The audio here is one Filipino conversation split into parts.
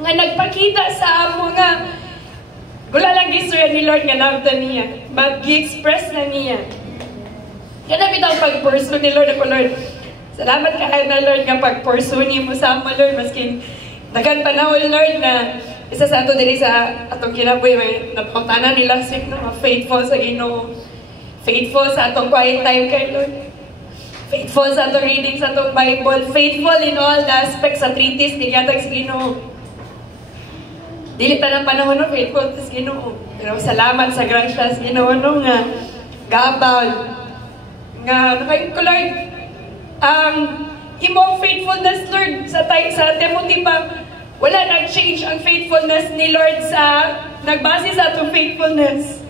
nga nagpakita sa amo nga wala lang gistorya ni Lord nga nabta niya. Mag-express na niya. Kaya bitaw pag-pursue ni Lord ako, Lord. Salamat ka na, Lord, nga pag-pursue niyo mo sa amo, Lord. Maskin dagan panahon, Lord, na isa sa ato dili sa atong kinabuhi, may napaktanan nila sik na faithful sa Ginoo. Faithful sa atong quiet time kay Lord. Faithful sa atong reading sa atong Bible. Faithful in all the aspects sa treatise ni Gatag sa Ginoo. Dili ta ng panahon no, faithful sa Ginoo. Pero salamat sa grasya sa Ginoo no, nga gabal. Nga nakain ko, Lord, ang imong faithfulness, Lord, sa Timothy pa, wala nag-change ang faithfulness ni Lord sa nagbase sa atong faithfulness.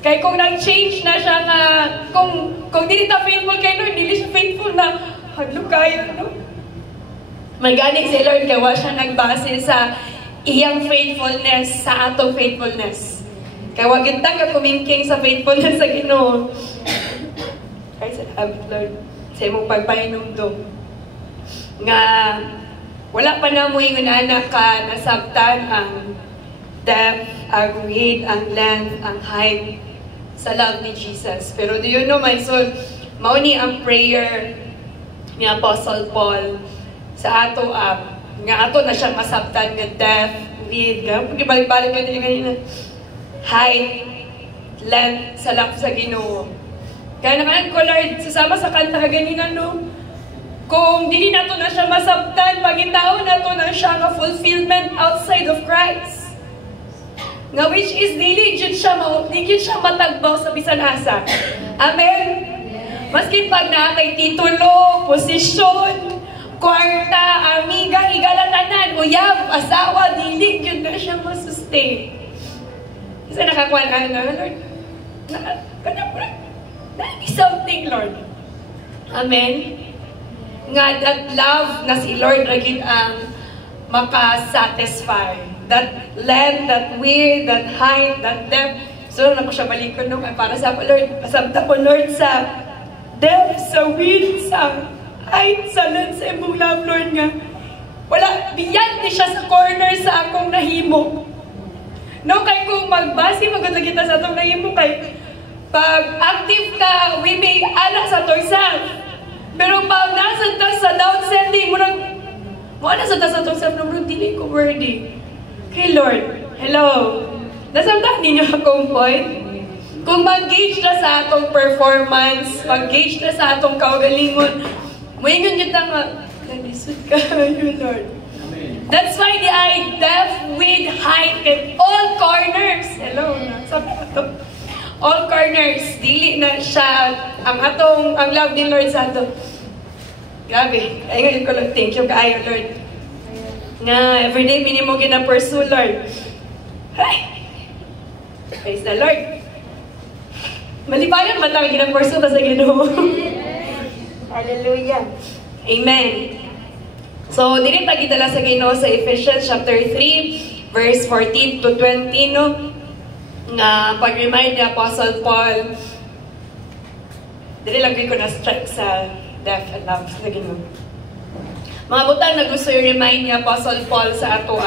Kaya kung nag-change na siya nga, kung dili ta faithful kay Lord, dili siya faithful na hadlo kayo, no? May gani si Lord, kaya wala siya nagbase sa iyang faithfulness sa atong faithfulness. Kaya wag intang ka kumingking sa faithfulness sa Ginoo. Ay, salamat, Lord, sa imong pagpahinumdum. Nga, wala pa na mo yung anak ka nasabtan ang depth, ang width, ang length, ang height sa love ni Jesus. Pero do you know, my soul, mauni ang prayer ni Apostle Paul sa ato nga ato na siyang masabtan nga depth, width, pagkibalik-balik ka din kanina, height, length sa love sa Ginoo. Kaya naman ko, Lord, sasama sa kanta ganina, no? Kung dili nato na siya masabtan, pagintao nato na siya nga fulfillment outside of Christ. Nga which is dili siya matagbaw sa bisan asa. Amen? Maski pag na kay titulo, posisyon, kwarta, amiga, higalatanan, uyab, asawa, dili yun na siya masustain. Isa nakakuha na, Lord, that is something, Lord. Amen? Nga that love na si Lord ragin ang makasatisfy. That length, that width, that height, that depth. So, na ko siya balikon nung para sa ako, Lord. Pasabta ko, Lord, sa depth, sa width, sa height, sa length, sa imong love, Lord, nga. Wala, biyag di siya sa corner sa akong nahimo. No, kay kung magbasi, maganda kita sa atong nahimo, kay pag active ka, we may ala sa self. Pero pag nasa ta sa down setting, mo na sa ta sa self, murag dili ko worthy. Kay Lord, hello. Nasamtak ninyo akong point? Kung mag-gauge na sa atong performance, mag-gauge na sa atong kaugalingon, moingon yun nga, nalisod ka, Lord. That's why the eye depth, width, height, and all corners. Hello, sabi ko to. All corners, dili na siya ang love ni Lord sa ato. Grabe, ay ngayon ko lang, thank you kaayo, Lord. Nga, everyday, minimo gina-pursue, Lord. Ay! Praise the Lord. Malibayan ba tayo gina-pursue sa Ginoo? Hallelujah. Amen. So, dili pa gidala sa Ginoo sa Ephesians chapter 3, verse 14 to 20, no? Nga pag-remind ni Apostle Paul, dili lang ko na-strike sa death and love sa Ginoo. Mga butang na gusto i-remind ni Apostle Paul sa ato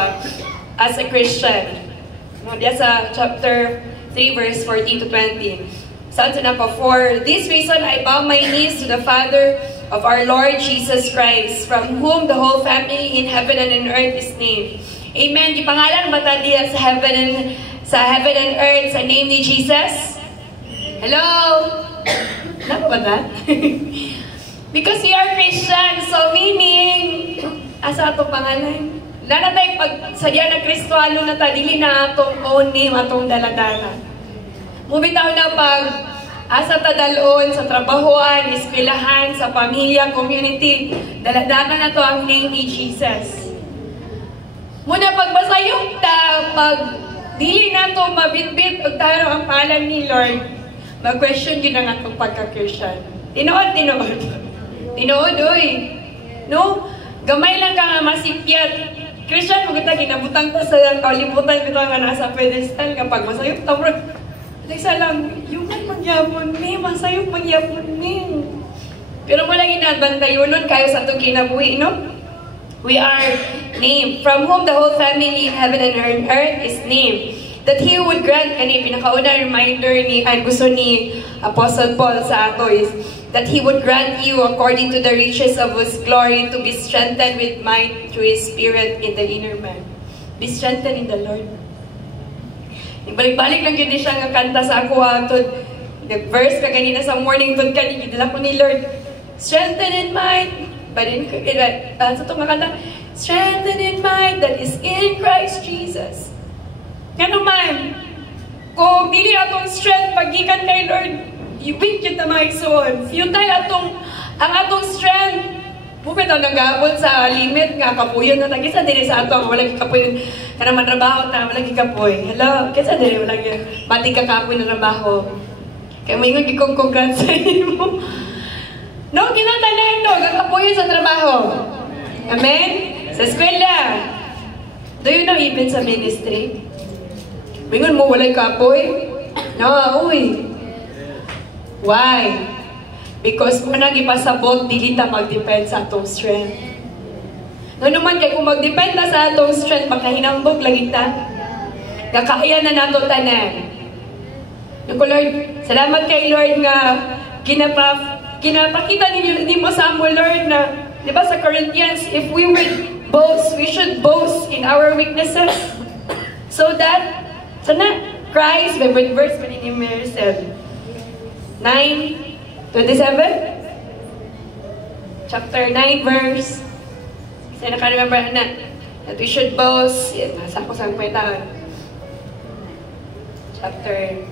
as a Christian. No, diya sa chapter 3, verse 14 to 20. Saan na pa? For this reason, I bow my knees to the Father of our Lord Jesus Christ, from whom the whole family in heaven and in earth is named. Amen. Di pangalan ba ta diya sa heaven and earth, sa name ni Jesus? Hello? Ano ba that? Because we are Christians, so meaning, asa itong pangalan? Lana tayo pag sadya na Kristoano na ta, dili na atong own name, atong daladala. Mubitaw na pag asa ta dalon sa trabahoan, eskwelahan, sa pamilya, community, daladala na to ang name ni Jesus. Muna pagmasayong ta, pag dili na to mabitbit og tayo ang pangalan ni Lord, mag-question yun ang atong pagka-Christian. Tinood. Tinood, oy. No? Gamay lang ka nga masipyat. Christian, maganda, kinabutang ta sa kalibutan ito nga nasa pedestal kapag masayop ta, bro. Like lang, yung magyapon ni, masayop magyapon ni. Pero mo lang inabantayonon kayo sa itong kinabuhi, no? We are named, from whom the whole family in heaven and earth is named. That He would grant, kani pinakauna reminder ni, and gusto ni Apostle Paul sa ato is, that He would grant you according to the riches of His glory to be strengthened with might through His Spirit in the inner man. Be strengthened in the Lord. Balik-balik lang yun siya nga kanta sa ako atod. Verse ka ganina sa morning tod kanina, gidala ko ni Lord. Strengthen in might, but in sa itong kanta, strengthen in might that is in Christ Jesus. Kano man, kung dili atong strength pagikan kay Lord, weak yun na maigsoon. Futile ang atong strength. Bukit ang nag-aabot sa limit nga, kapuyon na tagisa diri sa ato, walang kapuyon. Kana man trabaho ta, walang kapoy. Hello, kisa diri walang pati ka kapoy na trabaho. Kaya mo ingon gikong congrats sa imo. No, kinatanan no, kakapuyon sa trabaho. Amen? Sa eskwela. Do you know even sa ministry? Mingon mo walay kapoy? No, uy. Why? Because mo nang ipasabot, dili ta mag-depend sa atong strength. No naman kay kung mag-depend ta sa atong strength, makahinambog lagi ta. Nakakaya na nato tanan. Nuko Lord, salamat kay Lord nga kinapakita ninyo sa amo Lord na, di ba sa Corinthians, if we would boast, we should boast in our weaknesses. So that, sana, Christ, favorite verse pa ni Maricel. 9:27? Chapter 9, verse. Kasi naka-remember na, that we should boast. Yan, nasa ako sa kwetaan. Chapter,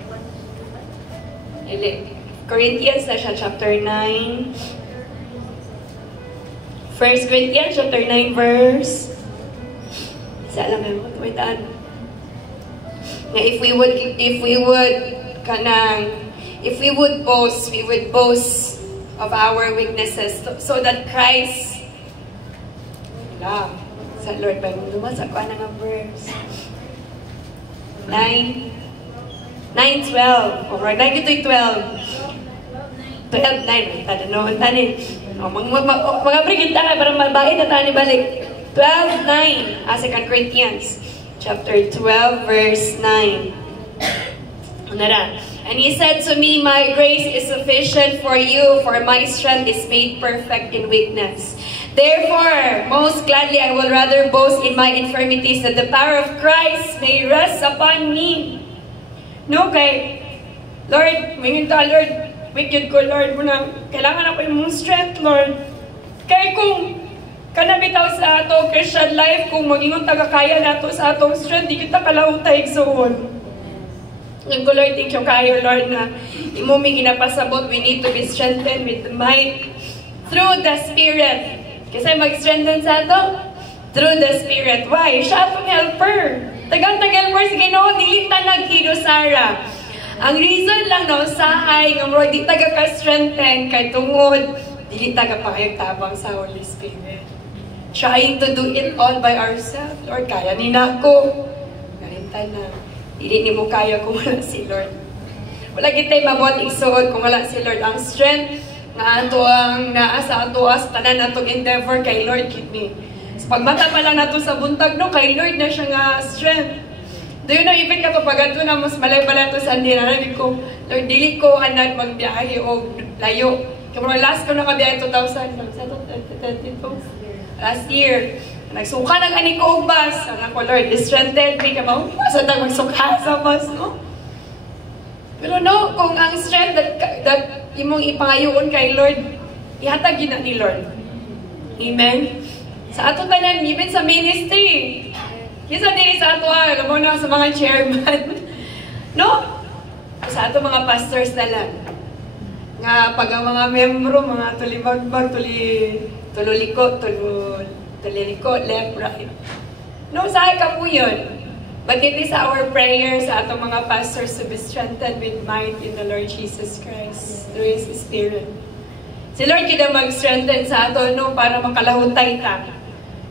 Corinthians na siya, chapter 9. 1 Corinthians, chapter 9, verse. Isa lang mo, kwetaan. Na if we would boast, we would boast of our weaknesses so that Christ, sa Lord, ba mo lumasa ko na nga verse 9:12 or 9:12 12:9 tanin mga brigid ta para mabahin na tani balik 12:9 as 2 Corinthians chapter 12 verse 9. And He said to me, my grace is sufficient for you, for my strength is made perfect in weakness. Therefore, most gladly I will rather boast in my infirmities, that the power of Christ may rest upon me. No, kay Lord, mingin ta, Lord, wicked ko, Lord, muna, kailangan ako yung strength, Lord. Kaya kung kanabitaw sa ato Christian life, kung mag-ingon tagakaya nato sa atong strength, di kita kalautay igsoon. Ngayon ko, Lord, thank you kayo, Lord, na imo may ginapasabot, we need to be strengthened with might through the Spirit. Kasi mag-strengthen sa ato? Through the Spirit. Why? Siya atong helper. Tagang-helper si Ginoo, dili ta nagkidosara. Ang reason lang na usahay, nga mo, di taga-ka-strengthen, kay tungod, dili taga-pakayag-tabang sa Holy Spirit. Trying to do it all by ourselves. Lord, kaya ni nako. Galintan na. Dili ni mo kaya kung wala si Lord. Wala kita'y mabot igsuod kung wala si Lord. Ang strength nga ato ang naasa ato as tanan atong endeavor kay Lord give me. So pagmata pa lang nato sa buntag no kay Lord na siya nga strength. Do you know even kapag ato na mas malay pala to sa andinaran ko, Lord dili ko anad magbiyahe o layo. Kaya last ko nakabiyahe 2022. Last year. Nagsuka ng ani ko og bus. Ano ko, Lord, strengthened me ka ba? Sa tag magsuka sa bus, no? Pero no, kung ang strength that imong ipangayoon kay Lord, ihatag yun na ni Lord. Amen? Sa ato tanan, even sa ministry. Kisa dili sa ato, alam mo na sa mga chairman. No? Sa ato mga pastors na lang. Nga pag ang mga membro, mga tulibagbag, tululiko, left, right. No, sahay ka po yun. But it is our prayer sa atong mga pastors to be strengthened with might in the Lord Jesus Christ through His Spirit. Si Lord kita mag-strengthen sa ato, no, para makalahutay ta.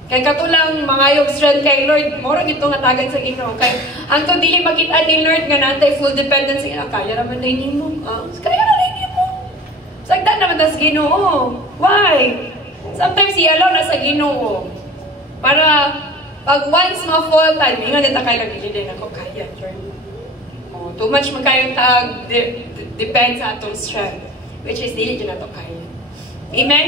Kaya katulang mangayog strength kay Lord, moro gito nga tagan sa Ginoo. Kaya anto dili makita ni Lord nga nantay full dependence sa Ginoo. Kaya naman na nimo. Kaya na nimo. Sagdan naman tas Ginoo. Why? Sometimes iyalaw na sa Ginoo. Para pag once ma-fall tayo, nga nita kayo lang, hindi din ako kaya, Lord. Oh, too much magkayong tag, depends sa atong strength. Which is, hindi na ito kaya. Amen?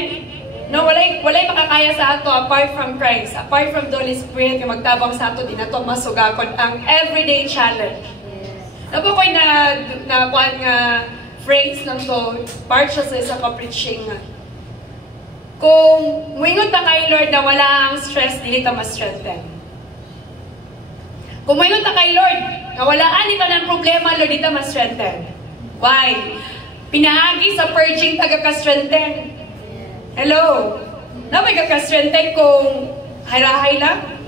No, walay makakaya sa ato apart from Christ, apart from the Holy Spirit, yung magtabang sa ato, di na ito masugakon ang everyday challenge. Napo ko'y nakuhaan nga phrase lang to, part siya sa isang preaching nga. Kung muingon ta kay Lord na wala ang stress, dili ta ma-strengthen. Kung muingon ta kay Lord na wala ani ta ng problema, Lord, di ta ma-strengthen. Why? Pinaagi sa purging taga-ka-strengthen. Hello? Na may ka-strengthen kung harahay lang?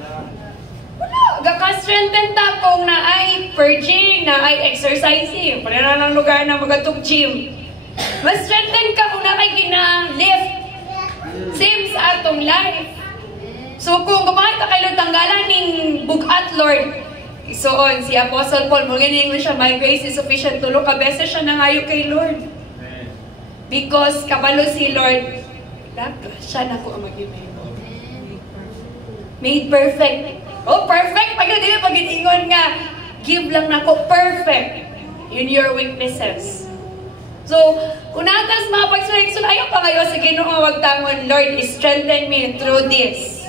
Gaka-strengthen ta kung na ay purging, na ay exercising. Parang ng lugar na magatog gym. Mas-strengthen ka kung na kay gina-lift. Same sa atong life. So kung kumakita kay Lord, tanggalan ning bugat, Lord. Isoon, si Apostle Paul, mga English siya, my grace is sufficient. Tulo ka beses siya nangayo kay Lord. Because kabalo si Lord, siya na ko ang mag-imay. Made perfect. Oh, perfect! Pag hindi na pag-iingon nga, give lang na ko perfect in your weaknesses. So, kung natas mga pagsuliksun, ayaw pa kayo sa Ginoo wagtangon, Lord, strengthen me through this.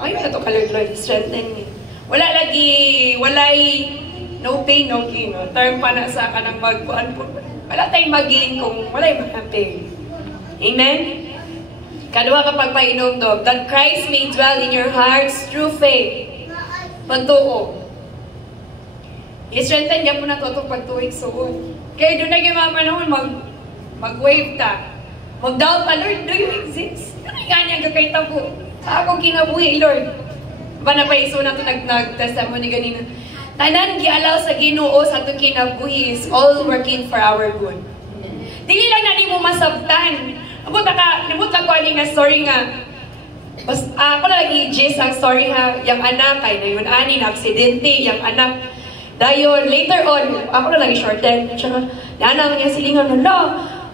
Ayaw na ito ka, Lord, strengthen me. Wala lagi, no pain, no gain. No? Term pa na sa kanang magbuan po. Wala tayong mag-gain kung wala yung pain. Amen? Kadua kapag painom to, that Christ may dwell in your hearts through faith. Pagtuo. I-strengthen niya po na ito itong pagtuwig soon. Kaya doon na yung mga panahon, mag-wave ta. Mag-doubt ta, Lord, do you exist? Ano yung ganyan kakita po? Sa akong kinabuhi, Lord. Ba na pa iso na ito nag-testimony ganina. Tanan gialaw sa Ginoo sa itong kinabuhi is all working for our good. Dili lang na di mo masabtan. Nimut lang ko aning nga story nga. Ako na lagi i-gist ang story ha. Yang anak, kay na yun ani, na-aksidente, yang anak. Dayon, later on, ako na lagi shorten. Tsaka, naanang niya silingan,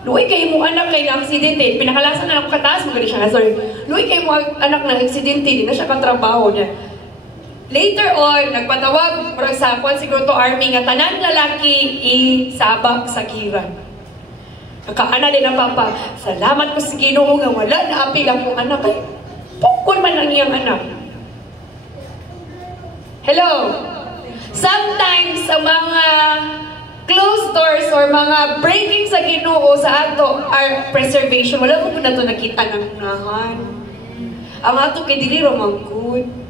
luwi kayo mo anak kay na-aksidente. Pinakalasan na ako kataas, magaling siya. Sorry. Luwi kayo mo anak na aksidente, di na siya katrabaho niya. Later on, nagpatawag, parang sa kwan siguro to army nga, tanan lalaki isabak sa kiran. Nakaana din ang papa, salamat ko sa Ginoo nga wala na apil akong anak. Ay, pukul man ang iyang anak. Hello? Sometimes sa mga closed doors or mga breaking sa Ginoo sa ato our preservation, wala mo na ito nakita ng unahan. Ang ato kay dili romangkod.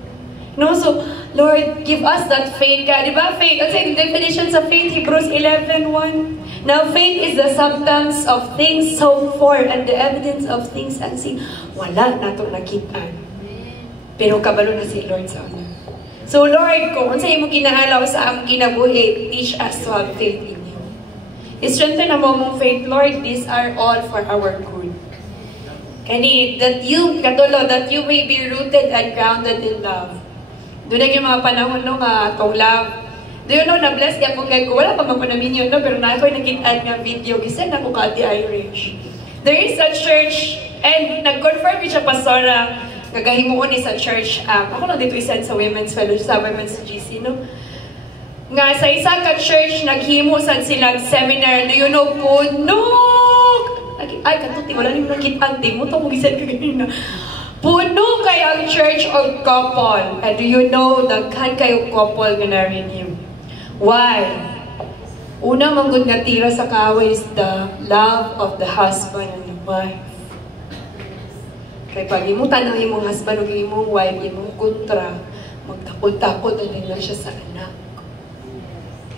No, so, Lord, give us that faith ka. Di ba, faith? At sa definition sa faith, Hebrews 11:1. Now, faith is the substance of things hoped for and the evidence of things unseen. Wala na itong nakitaan. Pero kabalo na si Lord sa una. So, Lord, kung sa imo kinahalaw sa among kinabuhi, teach us to have faith in you. Strengthen mo mong faith, Lord. These are all for our good. Kani, that you may be rooted and grounded in love. Doon yung mga panahon no, nga itong love. Do you know, na-bless ka po ko. Wala pa magpanamin yun, no? Pero na ako'y nag-in-add nga video. Gisend ako ka the Irish. There is a church, and nag-confirm siya pastora, nagahimuon ni sa church. Ako lang dito isend sa Women's Fellowship, sa Women's GC, no? Nga sa isa ka church, naghimusan silang seminar. Do you know po? No! Ay, katuti, wala nang nakita. Mo ito, kung gisend ka ganyan na. Puno kayo ang church of couple. And do you know, daghan kayo couple nga na-renew. Why? Una manggod nga tira sa kaaway is the love of the husband and the wife. Kaya pag imutan ang imong husband o imong wife, imong kontra, magtakot-takot na din lang siya sa anak.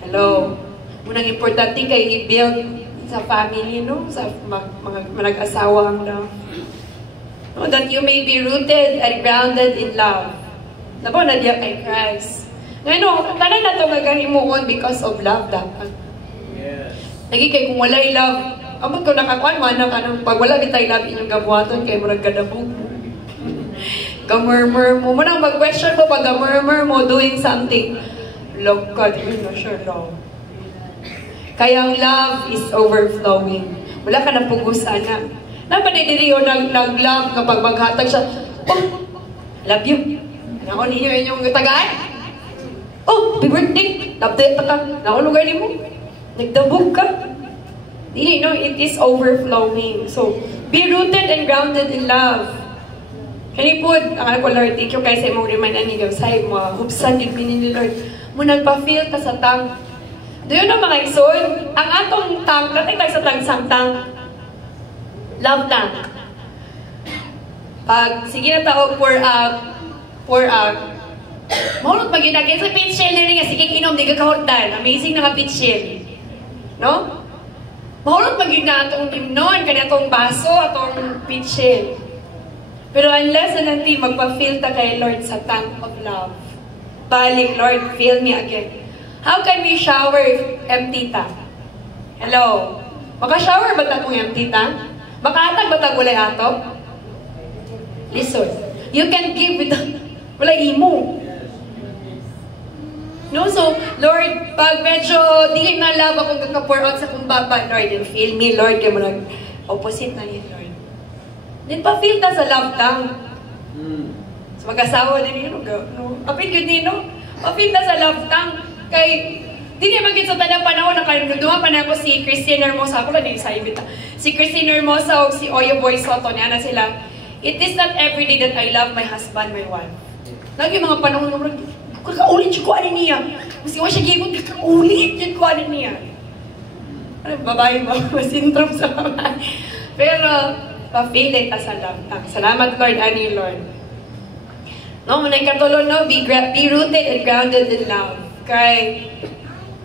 Hello? Unang importante kayo i-build sa family, no? Sa mga nag-asawa ang love. No, that you may be rooted and grounded in love. Napo, nadiya kay Christ. Ngayon, tanan na ito magahimuon because of love dapat. Yes. Lagi kay kung walay love, amot ko nakakuan mo, pag wala bitay love inyong gabuhaton, kay murag kadabog mo. Gamurmur mo. Munang mag-question mo pag gamurmur mo doing something. Love ka, di yun na siya love. Kaya ang love is overflowing. Wala ka na pugusan na. Napanidiri o nag-love kapag maghatag siya, oh, Love you. Ano ninyo inyong tagaan? Oh, happy birthday. Update pa ka. Ano lugar ni mo? Nagdabog ka. Dili, no, it is overflowing. So, be rooted and grounded in love. Kani po, ang ko, Lord, thank you kay sa imong remindan ni Gawsay, mga hubsan din ni Lord. Muna pa-feel ka sa tank. Doon na mga igsoon, ang atong tank, natin tayo sa tank sang tank. Love tank. Pag, sige na tao, pour out. Mahulot mag-inagay sa pit shell na nga, sige inom, di ka kahordan. Amazing na ka pit shell. No? Mahulot mag-ina atong himnon, kanya atong baso, atong pit shell. Pero unless na nanti, magpa-feel ta kay Lord sa tank of love. Balik, Lord, fill me again. How can we shower if empty ta? Hello? Maka-shower ba ta kung empty ta? Makaatag ba ta gulay ato? Listen, you can give without wala imo. No, so, Lord, pag medyo dili na love akong kaka-pour out sa kumbaba, Lord, and feel me, Lord, kaya mo opposite na niya, Lord. Then pa-feel ta sa love tank. So, mag-asawa din yun, no? Apil yun din, no? Pa-feel ta sa love tank. Kay, di niya magiging sa tanang panahon na kanunduhan pa na ako si Christine Hermosa. Ako lang din sa ibita. Si Christine Hermosa o si Oyo Boy Soto, niya na sila. It is not every day that I love my husband, my wife. Lagi mga panahon na kakaulit yung kuwanin niya. Kasi wala siya gibot, kakaulit yung kuwanin niya. Ano, babae ba? Masintrom sa babae. Pero, pa-feel it as a love tank. Salamat, Lord, ani Lord. No, manay katulong, no? Be rooted and grounded in love. Kay,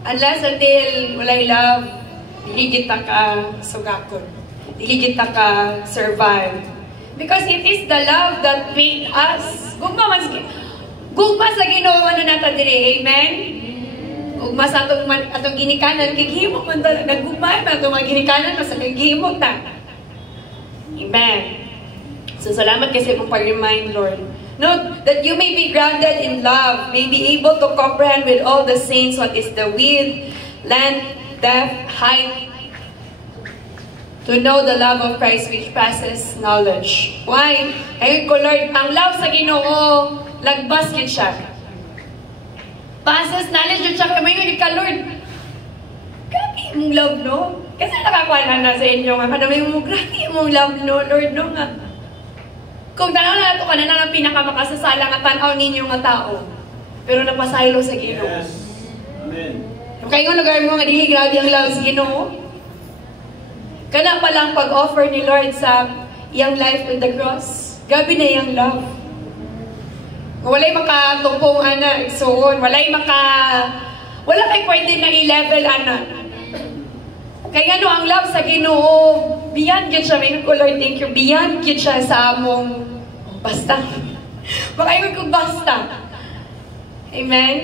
unless until walay love, dili kita ka sugakon. Dili kita ka survive. Because it is the love that made us. Gugma sa Ginoo ano nata diri, amen? Gugma sa atong ginikanan, kigihimo man ta, naggugma man atong mga ginikanan, sa kigihimo ta. Amen. So salamat kasi mong pag-remind, Lord. Note that you may be grounded in love, may be able to comprehend with all the saints what is the width, length, depth, height, to know the love of Christ which passes knowledge. Why? Ayun ko, Lord, ang love sa Ginoo, lagbas yun siya. Passes knowledge yun siya. May yun ka, Lord. Grabe mong love, no? Kasi nakakuha na sa inyo nga. Kada may mong grabe mong love, no, Lord, no nga. Kung tanaw na ito ka na ng pinakamakasasala nga tanaw ninyo nga tao. Pero napasaylo sa Ginoo. Yes. Amen. Kaya nga lugar mo nga dili grabe ang love sa Ginoo. Kana pa lang pag-offer ni Lord sa iyang life on the cross. Grabe na iyang love. Walay makatumpong ana, igsoon. Wala kay pwede na i-level ana. Kaya ano, ang love sa Ginoo, beyond yun siya. May ko, Lord, thank you. Beyond yun siya sa among basta. Makaingon kong basta. Amen?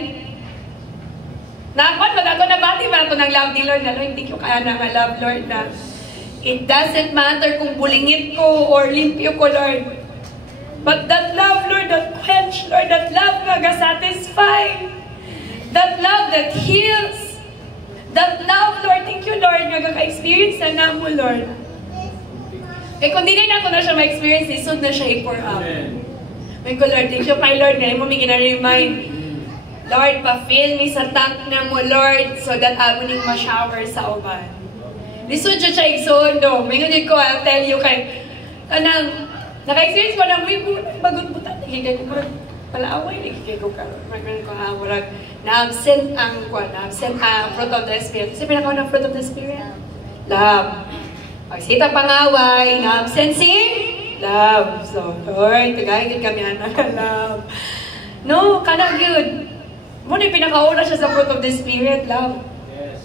Nakon, mag-ako nabati ba ito ng love ni Lord na, Lord, thank you kaya na love, Lord, na it doesn't matter kung bulingit ko or limpyo ko, Lord. But that love, Lord, that quench, Lord, that love nga satisfy, that love that heals, that love, Lord, thank you, Lord, nga kaka-experience na namo, Lord. Kaya kung di na ako na siya ma-experience, isod na siya i-pour out. May ko, Lord, thank you kay Lord, na mo may gina-remind. Lord, pa-fill me sa tank na mo, Lord, so that ako ning ma-shower sa uban. Lisod siya isod, no? May ngunit ko, I'll tell you kay, kanang, naka-experience ko na, may bagot-butan, nagigay ko parang, palaaway, nagigay ko karon. Magkaroon ko warag na-absent ang fruit of the Spirit. Kasi pinakaw ng fruit of the Spirit? Love. Pagsita pangaway, na-absent si? Love. So, Lord, tagayin kami anak ka, love. No, kana good. Muna pinakauna siya sa fruit of the Spirit, love. Yes.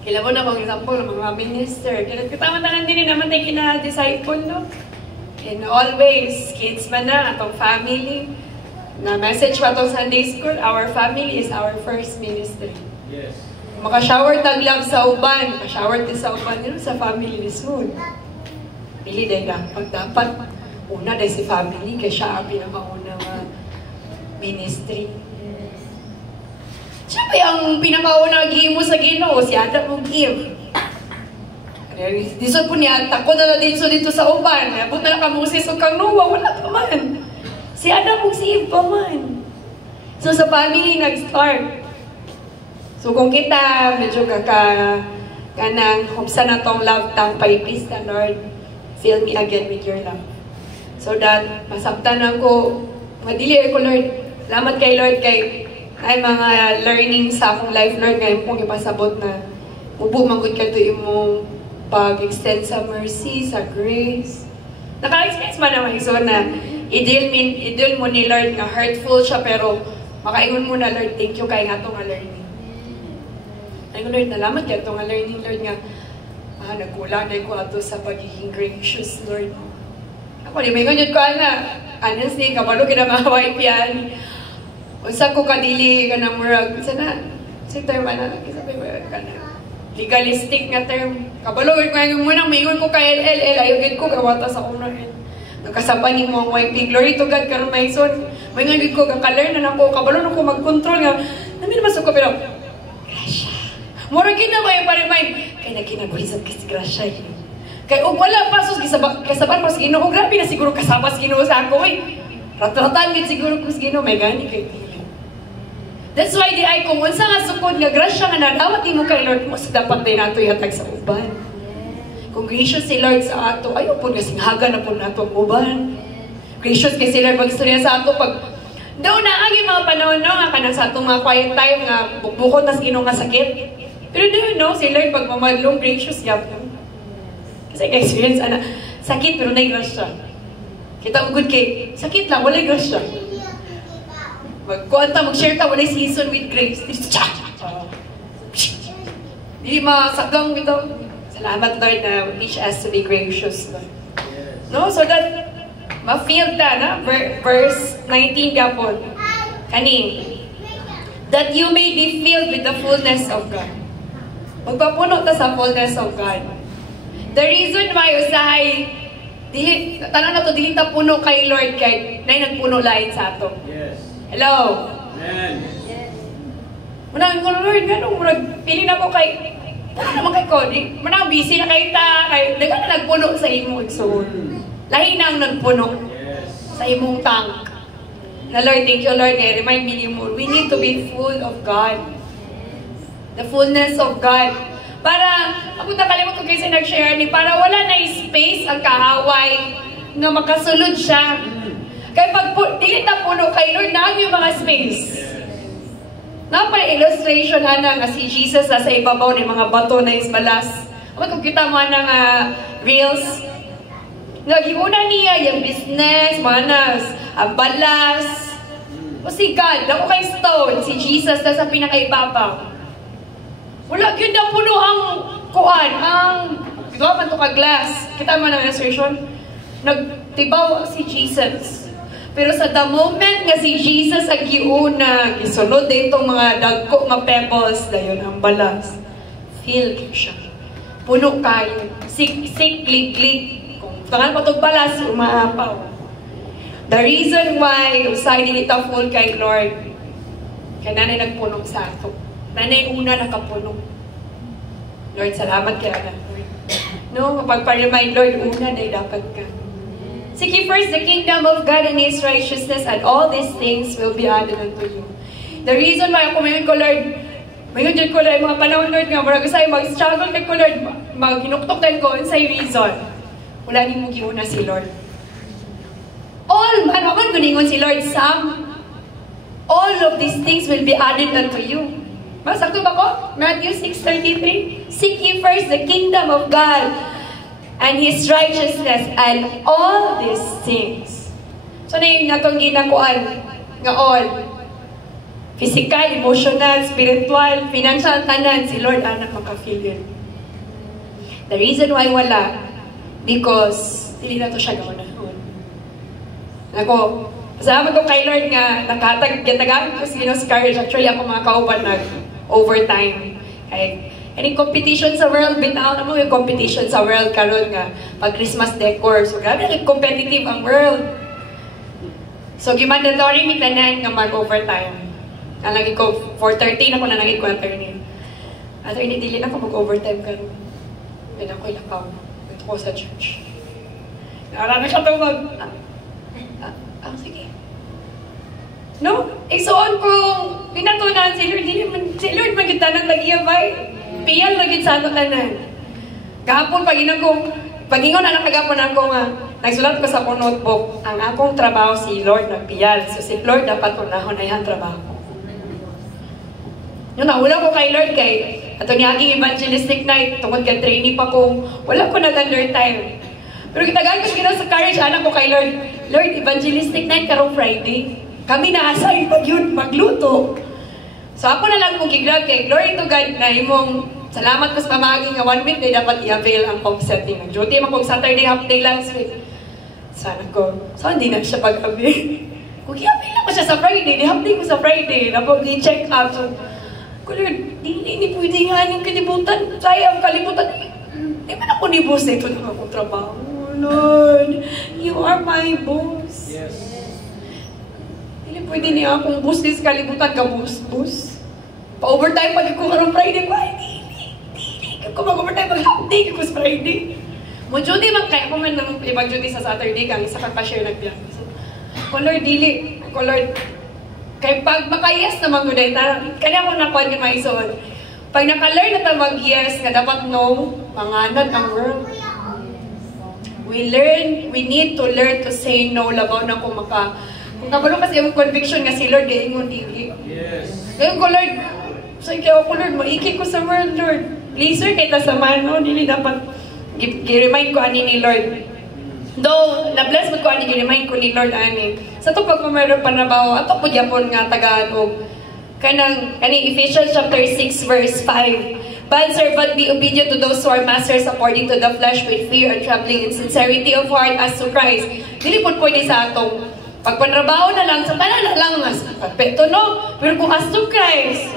Kailan mo na kong example ng mga minister. Kailan kitaman-tangan din naman tayo kina-disciple, no? And always, kids man na, atong family, na message pa itong Sunday School, our family is our first ministry. Yes. Maka-shower tag love sa uban, maka-shower din sa uban, yun sa family ni Soon. Pili dahil dapat, una dahil si family, kaya siya ang pinakaunang ministry. Siya ba yung pinakaunang gimo sa Ginoo? Si Adam mong give. Diso po niya, tako na dito sa uban. Abot na nakamusis o kang nuwa, wala pa man. Si Adam kung si Eve pa man. So sa family nag-start. So kung kita medyo kanang humsa na tong love tang paipis na Lord, fill me again with your love. So that masabtan ako, madili ko Lord. Salamat kay Lord kay ay mga learning sa akong life Lord ngayon pong ipasabot na mubo manggod ka to imong pag-extend sa mercy, sa grace. Naka-experience man naman so na i-deal mo ni Lord nga hurtful siya pero makaingon mo na Lord, thank you kay nga itong learning. Ay Lord, nalamat kaya itong learning Lord nga nagkulang na ko ato sa pagiging gracious Lord. Ako di may ganyan ko na honestly, kabalo kinamaway piyan. Unsa ko kadili ka na murag, sana term na, legalistic nga term. Kabalo, kaya munang maingon ko kay LLL, ayogin ko, gawata sa una rin. Nagkasaban ni mo ang YP, glory to God, karon may son. May ngagid ko, kakaler na ako, kabalo na ko mag-control nga. Namin masuk ko, pero, Grasya. Mura kinamay, parimay. Kaya nagkinagulisag kasi Grasya yun. Kaya wala pa, sus, kasaban pa sa Ginoo. Grabe na siguro kasabas Ginoo sa ako, eh. Rat-ratan siguro ko sa Ginoo, may gani kay That's why di ay kung unsa nga sukod nga grasya nga nadawat nimo kay Lord mo sa dapat din nato ihatag sa uban. Kung gracious si Lord sa ato, ayo po nga singhaga na po nato ang uban. Gracious kay si Lord mag-istorya sa ato pag daw na ang mga panahon no nga kanang sa atong mga quiet time nga bukbukod tas Ginoo nga sakit. Pero do you know si Lord pag mamadlong gracious gyapon. Kasi kay experience ana sakit pero nay grasya. Kita ugod kay sakit lang walay grasya. Magkuanta, mag-share ta, walay season with grace. Hindi masagang ito. Salamat, Lord, na teach us to be gracious, Lord. No? So that, ma-feel ta, na? Verse 19, gapon. Kani, that you may be filled with the fullness of God. Magpapuno ta sa fullness of God. The reason why, usahay, tanong na to, dili ta puno kay Lord, kay na nagpuno lain sa ato. Yes. Hello? Amen. Manang ko, Lord, gano'ng pili na ko kay, ano naman kay Cody? Manang busy na kayo ta, kay, laga na nagpuno sa imong igsoon. Lahi na ang nagpuno sa imong tank. Na Lord, thank you, Lord, remind me mo, we need to be full of God. The fullness of God. Para, ako nakalimot ko kasi nag-share ni, para wala na space ang kahaway na makasulod siya. Kaya pag dili ta puno kay Lord na yung mga space. Napay illustration ana nga si Jesus sa ibabaw ng mga bato na isbalas. Kung kita mo nang reels, nagiuna niya yung business, manas, balas. O si God, ako kay stone, si Jesus na sa pinakaibabaw. Wala yun na puno ang kuan, ang gawa man to ka glass. Kita mo nang illustration, nagtibaw si Jesus. Pero sa the moment nga si Jesus ang giuna, gisunod din itong mga dagko nga pebbles, dayon ang balas. Feel siya. Puno kayo. Sik, lig. Kung tangan pa itong balas, umaapaw. The reason why usay nilita full kay Lord, kaya nanay nagpuno sa ato. Nanay una nakapuno. Lord, salamat kaya na. No, kapag pa-remind Lord, una na dapat ka. Seek ye first the kingdom of God and His righteousness, and all these things will be added unto you. The reason why ako mayon ko, Lord, mayon dyan ko, Lord, mga panahon, Lord, nga, marag sa'yo, mag-struggle kay ko, Lord, mag-hinuktok din ko, sa'yo reason. Wala ni mo giuna si Lord. All, ano man guningon si Lord, all of these things will be added unto you. Masakto ba ko? Matthew 6:33. Seek ye first the kingdom of God and His righteousness, and all these things. So na yung natong ginakuan nga all. Physical, emotional, spiritual, financial, tanan, si Lord anak makafeel yun. The reason why wala, because hindi na to siya gaunahon. Ako, salamat ko kay Lord nga nakatag-gatagamit ko si courage. Actually ako mga kauban nag-overtime. Any competition sa world, bitaw na mo yung competition sa world karon nga pag Christmas decor. So grabe na competitive ang world. So mandatory mi tanan nga mag-overtime. Nalagi ko 4:30 na ko na naging attorney. Attorney dili na ko mag-overtime karon. Kaya ako ilakaw. Ito ko sa church. Narami siya ito sige. No? Igsuon kung pinatunan si Lord, si Lord magkita ng lagiyabay. Piyal magkita sa ato tanan. Kahapon, pagingon na nakagapon ako nga, nagsulat ko sa akong notebook, ang akong trabaho si Lord nagpiyal. So si Lord dapat unahon na yan trabaho. Yung naula ko kay Lord kay ato ni aking evangelistic night, tungkol kay trainee pa kong wala ko nag-under time. Pero kitagaan ko sa courage, anak ko kay Lord, Lord, evangelistic night karong Friday. Kami na-assign pag yun, magluto. So ako na lang kung gigrab kay glory to God na imong salamat ko sa pamaging nga 1 week na dapat i-avail ang offsetting. Nag-duty man kong Saturday half day last week. Sana ko, so hindi na siya pag-avail. Kung i-avail ako siya sa Friday, half day ko sa Friday, na pag i-check up. So, Lord, hindi pwede nga yung kalibutan. Sayang kalibutan. Di man ako ni boss, ito lang akong trabaho. Lord, you are my boss. Yes. Hindi pwede niya akong boss din sa kalibutan ka, boss. Pa-overtime pag ako karong Friday ko, ay, hindi. Kung mag-overtime pag half day ko sa Friday. Mo-duty man, kaya ko man nang ibag-duty sa Saturday kang isa kang pa-share nag-plan. So, Lord, dili. Lord, kaya pag makayes naman ko dahil, kanya ko nakuha yung maison. Pag naka-learn na tayo mag-yes, nga dapat no, panganad ang world. We need to learn to say no, labaw na kung kabalo kasi yung conviction nga si Lord, gaya yung dili. Yes. Ngayon ko, Lord, so ikaw ako, Lord, maikit ko sa world, Lord. Laser kita sa man, no? Dili dapat, i-remind ko ani ni Lord. Though, na-bless mo ko ani, i-remind ko ni Lord ani. Sa ito pag meron panabaw, ato po Japon nga Tagalog. Kani Ephesians chapter 6 verse 5. Bad servant, be obedient to those who are masters according to the flesh with fear and trembling and sincerity of heart as to Christ. Dili po pwede sa atong pagpanrabaho na lang, sa tanan na lang as pagpeto, no? Pero kung as to Christ,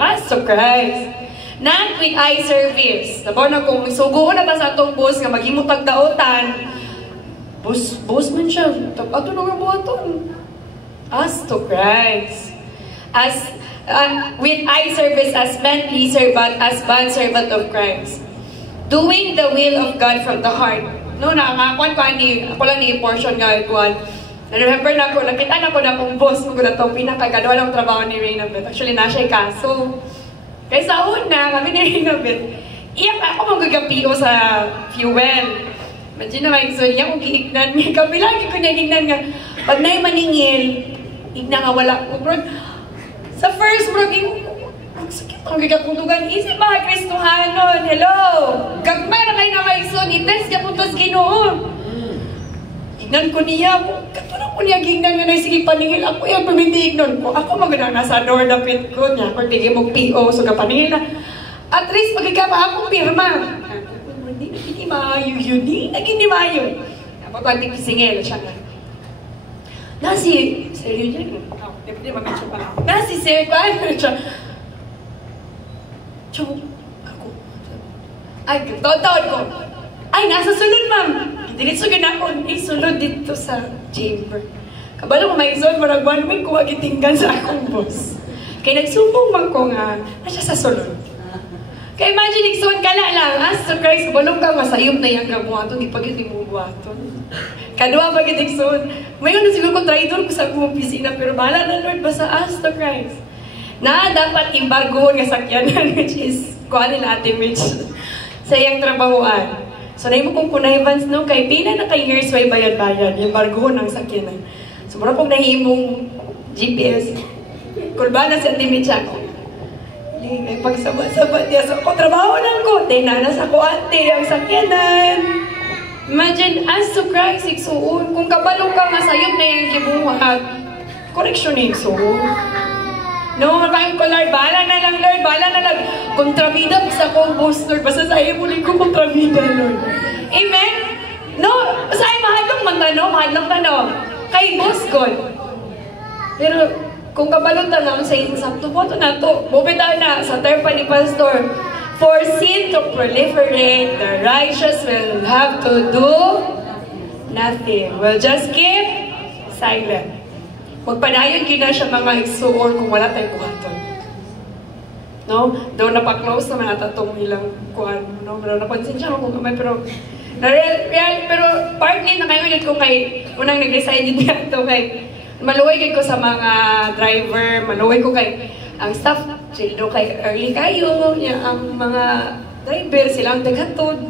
as to Christ. Not with eye service. Sabaw na kung suguon na ta sa atong boss nga maghimutag daotan, Boss man siya. Ato na nga buhaton. As to Christ. With eye service as man pleaser, but as bond servant of Christ. Doing the will of God from the heart. No, nakakuan ko ako lang ni portion nga ikuan. Na-remember na ako, nakita na ko na akong boss ko na ito, pinakagadawa ng trabaho ni Reynabeth. Actually, na siya kaso. Kaya sa una, kami ni Reynabeth, iyak ako magagapiyo sa fuel. Imagine naman, so niya kung giignan niya. Kami lagi ko niya giignan nga. Pag na'y maningil, igna nga wala ko. Bro, sa first bro, ang sakit ang gagapuntugan. Isip mga Kristohanon, hello! Gagmay na kayo na maigson, itest ka puntos Ginoo. Ignan ko niya, katulong ko niya giignan nga na sige paningil. Ako yan, pamindi ignon ko. Ako magandang nasa door na pit ko niya. Kung tigil mong PO, so kapaningil na. At least, magigama akong pirma. Hindi maayo yun. Hindi maayo. Tapos pag singil siya nga. Nasi, seryo dyan. Hindi mag-mention pa lang. Nasi, seryo pa. Chok, ako. Ay, taon ko. Ay, nasa sulod, ma'am. Diretso gina ako. Sulod dito sa chamber. Kabalo ko may zone, marag 1 week ko agitinggan sa akong boss. Kaya nagsumbong man ko nga, nasya sa sulod. Kaya imagine, iksuon ka na lang, as to Christ, balong ka, masayop na yung gabuhaton, di pag yun mo buhaton. Kadua pag yun iksuon. Mayon na siguro ko traidor ko sa akong opisina, pero bahala na Lord, basta as to Christ. Na dapat embargoon nga sakyanan, which is, kuha nila Ate Mitch, sa iyang trabahoan. So, na mo kung kunahivans, no, kay pila na kay years way bayad-bayad, embargoon ng sakyanan. So, mura pong nahimong GPS, kulbana si Ate Mitch ako. Ay pagsaba-saba niya sa trabaho lang ko. Tinana sa ko ate, ang sakyanan. Imagine, as to Christ, iksuon. Kung kabalo ka nga sayop na yung kibuhat, correction na iksuon. No, maraming ko, Lord, bahala na lang, Lord, bahala na lang. Kontrabida, bisa ko, boss, Lord. Basta sa'yo muli ko kontrabida, Lord. Amen? No, sa'yo mahadlong man tanong, mahadlong tanong. Kay boss, God. Pero, kung kabalong tanong sa insakto po, ito na ito. Bumitaw na sa term pa ni Pastor. For sin to proliferate, the righteous will have to do nothing. We'll just keep silent. Magpanayon kina siya mga igsuon kung wala tayong kuhaton. No? Daw napaklose naman at atong ilang kuhan. No? Pero napansin siya kung kamay, pero pero partly na kayo ulit kung kay unang nag-resign din niya ito kay Maluway ko sa mga driver, maluway ko kay ang staff, sila kay early kayo, ang mga driver, silang taghatod.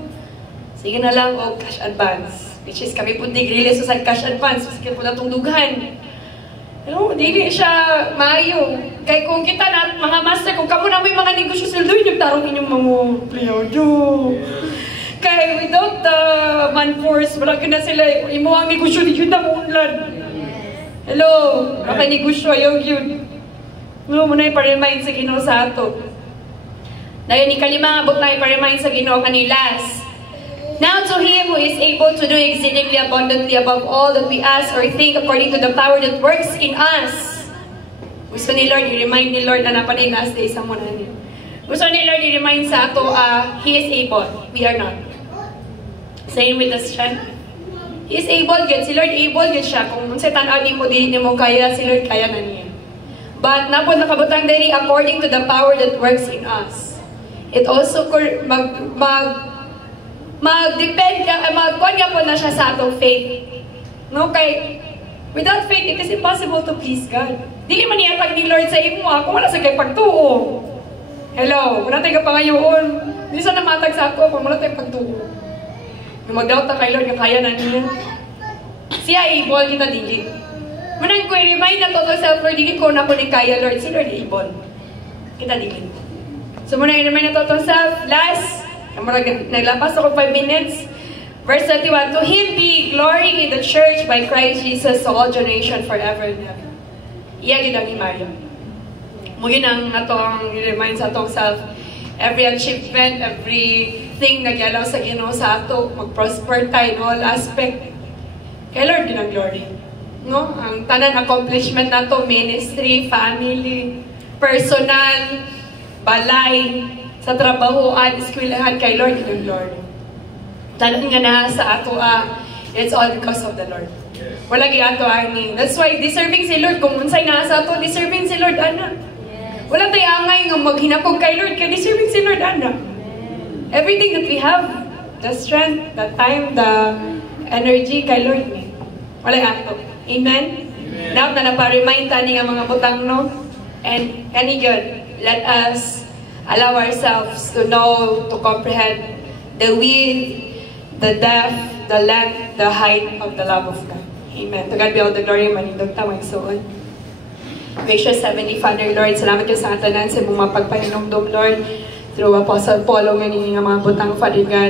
Sige na lang, o cash advance. Which is kami po tig-release sa cash advance, sige po na itong dughan. No, dili siya maayo. Kay kung kita na, mga master, kung kamo na may mga negosyo sila, doon nagtarong inyong mga pliyado. Kay without the man-force, wala ka na sila, imo ang negosyo, di yun na muunlad. Hello, baka negosyo, ayaw yun. No, muna iparemind sa Ginoo sa ato. Dahil ni kalima, abot na iparemind sa Ginoo kanilas. Now to Him who is able to do exceedingly abundantly above all that we ask or think according to the power that works in us. Gusto ni Lord, i-remind ni Lord na napanay last day sa muna niya. Gusto ni Lord, i-remind sa ato, He is able, we are not. Same with the strength. He is able, good. Si Lord able, good siya. Kung sa tanaw di mo, di mo kaya, si Lord kaya na niya. But napod nakabutang diri according to the power that works in us. It also mag-depend, magkuhan nga po na siya sa atong faith. No, kay without faith, it is impossible to please God. Dili man niya pag ni Lord sa imo, kung wala sa kay pagtuo. Hello, wala tayo kapangayoon. Di sa namatag sa ako, kung wala tayo pagtuo. Kung mag-doubt na kay Lord, kaya na niya. Siya able, kita dili. Manang ko i-remind na total self-Lord, dili ko na ko ni kaya Lord, si Lord able. Kita dili. So muna i-remind na total self. Last, naglapas ako 5 minutes. Verse 31, to Him be glory in the church by Christ Jesus to all generation forever and ever. Iya yun ang imayo. Muna ang natong i-remind sa atong self. Every achievement, everything nagyalaw sa Ginoo sa ato, mag-prosper tayo in all aspect. Kay Lord din ang glory. No? Ang tanan accomplishment nato, ministry, family, personal, balay, sa trabahoan, eskwelahan, kay Lord din ang glory. Tanan nga na sa ato, it's all because of the Lord. Wala ato ani. That's why deserving si Lord. Kung unsay na sa ato, deserving si Lord, ana. Wala tayo angay nga maghinakog kay Lord, kaya deserving si Lord, ana. Everything that we have, the strength, the time, the energy kay Lord, wala ato. Amen? Now, na naparemind tani nga mga butang, no? And kani yun, let us allow ourselves to know, to comprehend the width, the depth, the length, the height of the love of God. Amen. To God be all the glory, manindog tamang soon. Gracious Heavenly Father, Lord, salamat kayo sa atanan sa mong mapagpahinumdum, Lord, through Apostle Paul, nga mga butang, Father God.